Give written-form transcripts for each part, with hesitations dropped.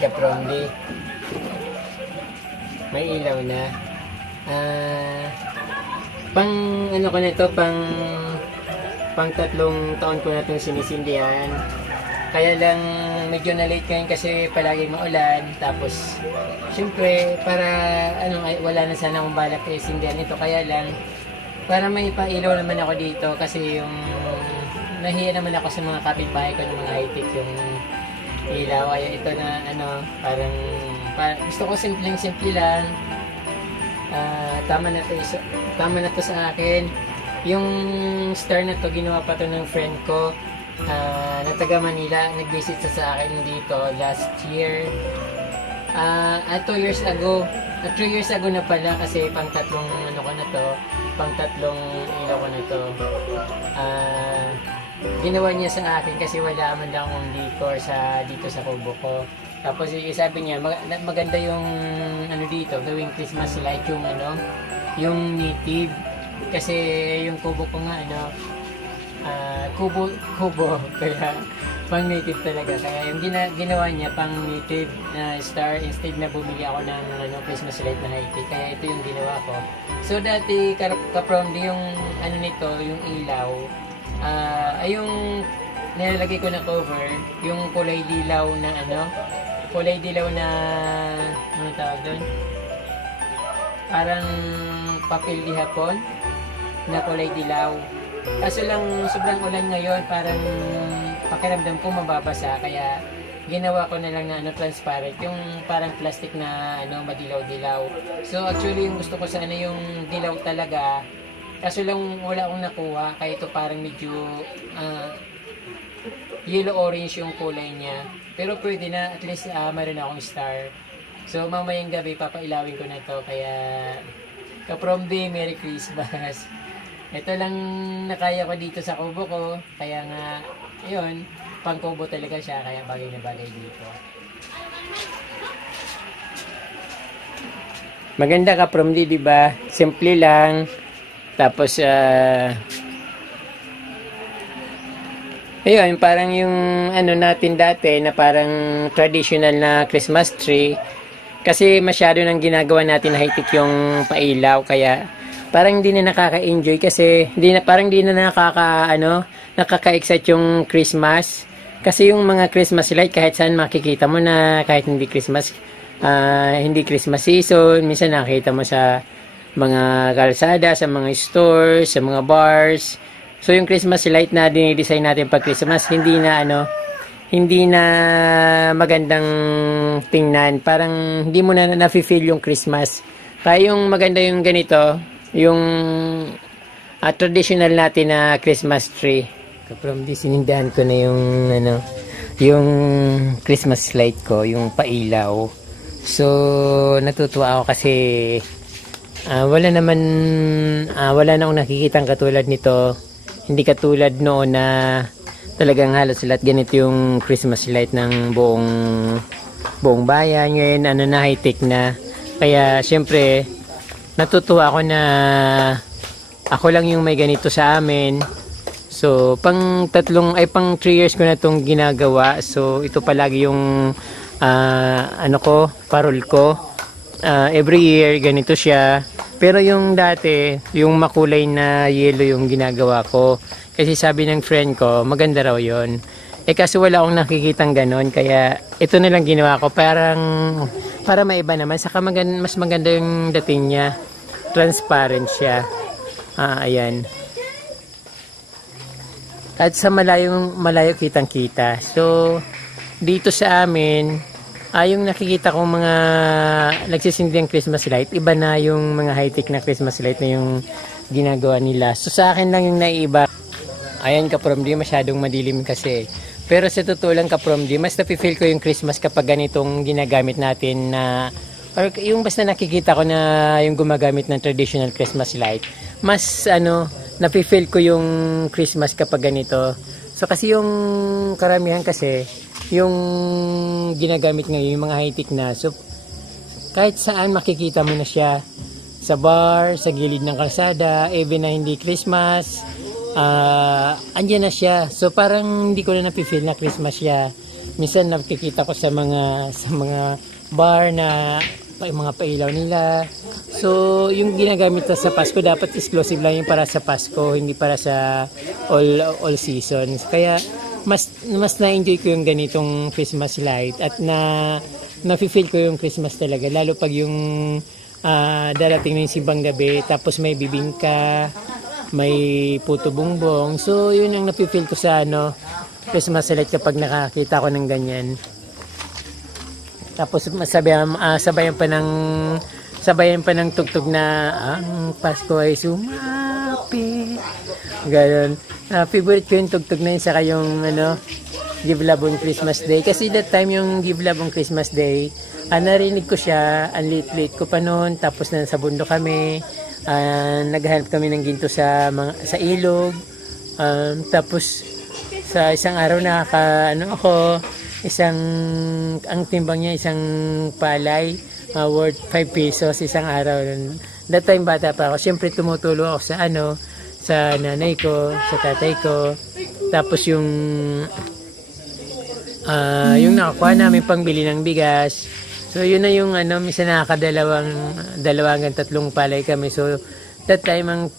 ka-promly. May ilaw na. Pang ano ko na ito, pang 3 taon ko na itong sinisindihan. Kaya lang medyo na-late ngayon kasi palagi maulan. Tapos syempre para wala na sana akong balak kaya sindihan ito. Kaya lang para may pailaw naman ako dito kasi yung nahiya naman ako sa mga kapitbahay ko ng mga high-tech yung ilaw. Ay ito na parang gusto ko simpleng-simple lang. Tama na to sa akin. Yung star na to ginawa pa to ng friend ko na taga Manila. Nag-visit sa akin dito last year. 2 years ago. 3 years ago na pala kasi pang 3 ko na to. Pang 3 ilaw ko na to. Ginawa niya sa akin kasi wala man lang akong decor dito sa kubo ko. Tapos sabi niya maganda yung dito gawing Christmas light yung native kasi yung kubo ko nga kubo kaya pang native talaga kaya yung ginawa niya pang native na star instead na bumili ako ng Christmas light na high-tech kaya ito yung ginawa ko. So dati ka-promly yung nito yung ilaw ay yung nilalagay ko na cover yung kulay dilaw na ano tawag doon? Parang papel di hapon na kulay dilaw. Kaso lang sobrang ulan ngayon, parang pakiramdam ko mababasa kaya ginawa ko na lang na transparent, yung parang plastic na madilaw-dilaw. So actually yung gusto ko sana yung dilaw talaga. Kaso lang wala akong nakuha kaya ito parang medyo yellow-orange yung kulay niya. Pero pwede na, at least meron akong star. So mamayang gabi papailawin ko na to. Kaya ka-promly, Merry Christmas. Ito lang nakaya ko dito sa kubo ko. Kaya nga, yun, pang kubo talaga siya. Kaya bagay na bagay dito. Maganda ka-promly, diba? Simple lang. Tapos, ayun, parang yung natin dati na parang traditional na Christmas tree. Kasi masyado nang ginagawa natin na high-tech yung pailaw. Kaya parang hindi na nakaka-enjoy kasi parang hindi na nakaka-excite yung Christmas. Kasi yung mga Christmas light kahit saan makikita mo na kahit hindi Christmas season. Minsan nakikita mo sa mga kalsada, sa mga stores, sa mga bars. So yung Christmas light na dinidesign natin pag Christmas, hindi na magandang tingnan. Parang hindi mo na nafe-feel yung Christmas. Kaya yung maganda yung ganito, yung traditional natin na Christmas tree. From this, sinindahan ko na yung Christmas light ko, yung pailaw. So natutuwa ako kasi wala na akong nakikitang katulad nito. Hindi katulad noon na talagang halos lahat ganito yung Christmas light ng buong bayan. Ngayon na high-tech na. Kaya syempre natutuwa ako na ako lang yung may ganito sa amin. So pang 3 years ko na itong ginagawa. So ito palagi yung parol ko. Every year ganito siya. Pero yung dati, yung makulay na yellow yung ginagawa ko. Kasi sabi ng friend ko, maganda raw yon. Kaso wala akong nakikitang ganon. Kaya ito na lang ginawa ko. Para maiba naman. Saka mas maganda yung dating niya. Transparent siya. Ayan. At sa malayo kitang kita. So, dito sa amin, yung nakikita kong mga nagsisinding Christmas light, iba na yung mga high-tech na Christmas light na yung ginagawa nila. So sa akin lang yung naiiba. Ayan ka-promly, masyadong madilim kasi. Pero sa totoo lang ka-promly, mas nafe-feel ko yung Christmas kapag ganitong ginagamit natin na, or yung basta nakikita ko na yung gumagamit ng traditional Christmas light. Mas nafe-feel ko yung Christmas kapag ganito. So kasi yung karamihan kasi, yung ginagamit ngayon, yung mga high-tech na. So, kahit saan makikita mo na siya. Sa bar, sa gilid ng kalsada, even na hindi Christmas, andyan na siya. So, parang hindi ko na napifeel na Christmas siya. minsan nakikita ko sa mga bar na mga pailaw nila. So, yung ginagamit ko sa Pasko, dapat exclusive lang yung para sa Pasko, hindi para sa all seasons. Kaya, mas na-enjoy ko yung ganitong Christmas light at na-feel ko yung Christmas talaga. Lalo pag yung darating na yung simbang gabi, tapos may bibingka, may puto bumbong. So, yun yung na-feel ko sa Christmas light kapag nakakita ko ng ganyan. Tapos sabayan pa ng tugtog na ang Pasko ay sumapit. Ganon. Favorite ko yung tugtog na yun, saka yung Give Love on Christmas Day. Kasi that time yung Give Love on Christmas Day, narinig ko siya, ang late ko pa noon. Tapos nasa bundok kami, naghahanap kami ng ginto sa ilog. Tapos sa isang araw ang timbang niya isang palay, worth 5 pesos isang araw. That time bata pa ako, siyempre tumutulong ako sa nanay ko, sa tatay ko. Tapos yung nakakuha namin pangbili ng bigas. So yun na yung minsan nakakadalawang hanggang 3 palay kami. So that time ang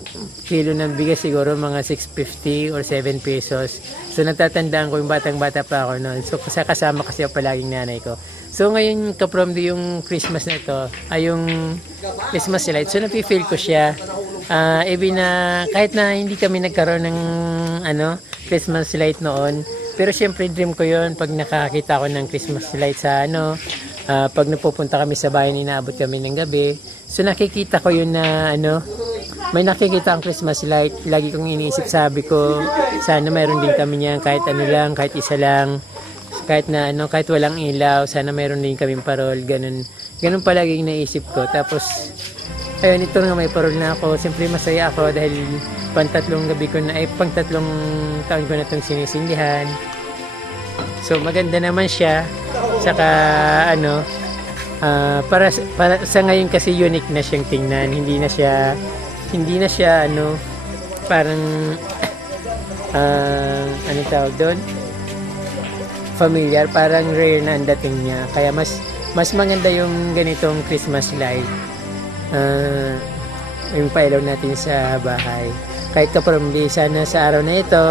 kilo ng bigas siguro mga 6.50 or 7 pesos. So natatandaan ko yung batang-bata pa ako noon. So kasama kasi ako palaging nanay ko. So ngayon kaprom yung Christmas na ito ay yung Christmas light. So nafe-feel ko siya. Even na kahit na hindi kami nagkaroon ng Christmas light noon, pero syempre dream ko yun pag nakakita ko ng Christmas light sa pag napupunta kami sa bayan, inaabot kami ng gabi. So nakikita ko yun na may nakikita ang Christmas light. Lagi kong iniisip, sabi ko, sana mayroon din kami niyan, kahit lang, kahit isa lang, kahit na kahit walang ilaw, sana mayroon din kaming parol. Ganun palagi yung naisip ko. Tapos ayun, ito nga may parol na ako. Siyempre masaya ako dahil pang-3 taon ko na itong sinisindihan. So maganda naman siya. Saka para sa ngayon kasi unique na siyang tingnan. Hindi na siya parang tawag doon, familiar, parang rare na ang dating niya. Kaya mas maganda yung ganitong Christmas light, yung pailaw natin sa bahay. Kahit kapamilya, sana sa araw na ito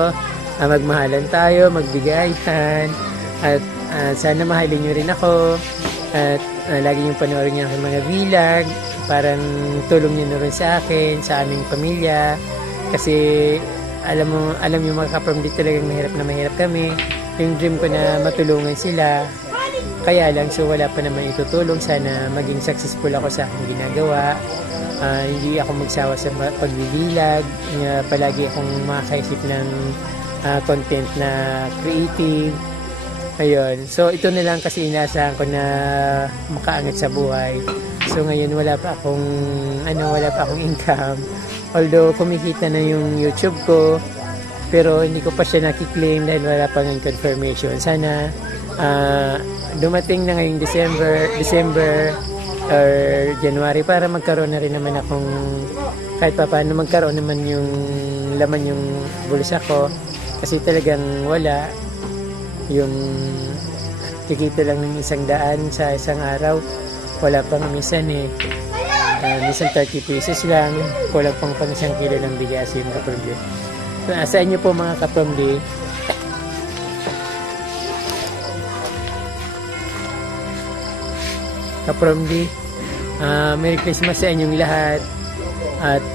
magmahalan tayo, magbigayan, at sana mahalin nyo rin ako, at lagi yung panoorin niyo ang mga vlog. Parang tulong niyo na rin sa akin, sa aming pamilya. Kasi alam yung mga kapamilya talagang mahirap kami. Yung dream ko na matulungan sila. Kaya lang, so wala pa naman itutulong. Sana maging successful ako sa aking ginagawa. Hindi ako magsawa sa pagbibilag. Palagi akong makakaisip ng content na creative. Ayun. So ito na lang kasi inaasahan ko na makaangat sa buhay. So ngayon wala pa akong income. Although kumikita na yung YouTube ko, pero hindi ko pa siya nakiklaim dahil wala pa ng confirmation. Sana dumating na ngayong December or January para magkaroon na rin naman akong kahit pa paano magkaroon naman yung laman yung bulsa ko, kasi talagang wala. Yung kikita lang ng 100 sa isang araw, wala pang minsan minsan 30 pesos lang, kulang pang 1 kilo ng bigas yung kapamilya. So, sa inyo po mga kapamilya, Merry Christmas sa inyong lahat. At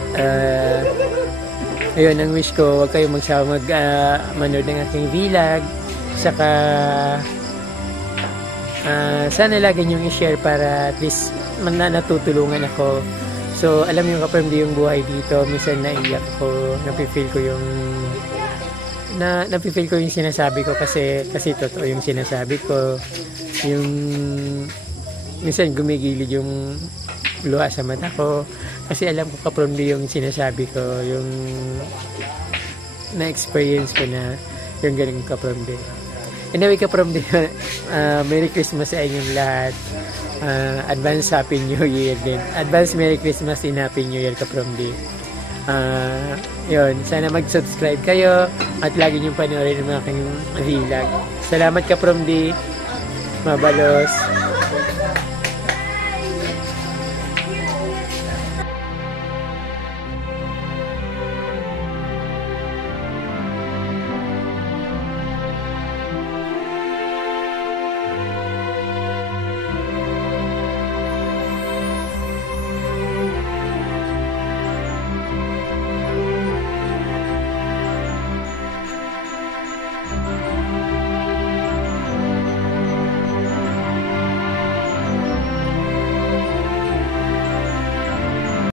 ayun, ang wish ko, huwag kayong magsawa manood ng aking vlog. Saka sana lagi niyong i-share para at least natutulungan ako. So alam niyo kapamilya yung buhay dito, minsan naiyak ko, napifeel ko yung sinasabi ko, kasi totoo yung sinasabi ko. Yung minsan gumigilid yung luha sa mata ko, kasi alam ko kapamilya yung sinasabi ko, yung na-experience ko na yung galing kapamilya. Anyway, kapamilya, Merry Christmas sa inyong lahat. Advance Happy New Year din. Advance Merry Christmas and Happy New Year, kapamilya. Yun, sana mag-subscribe kayo at lagi niyong panoorin ang aking vlog. Salamat ka from D. Mabalos.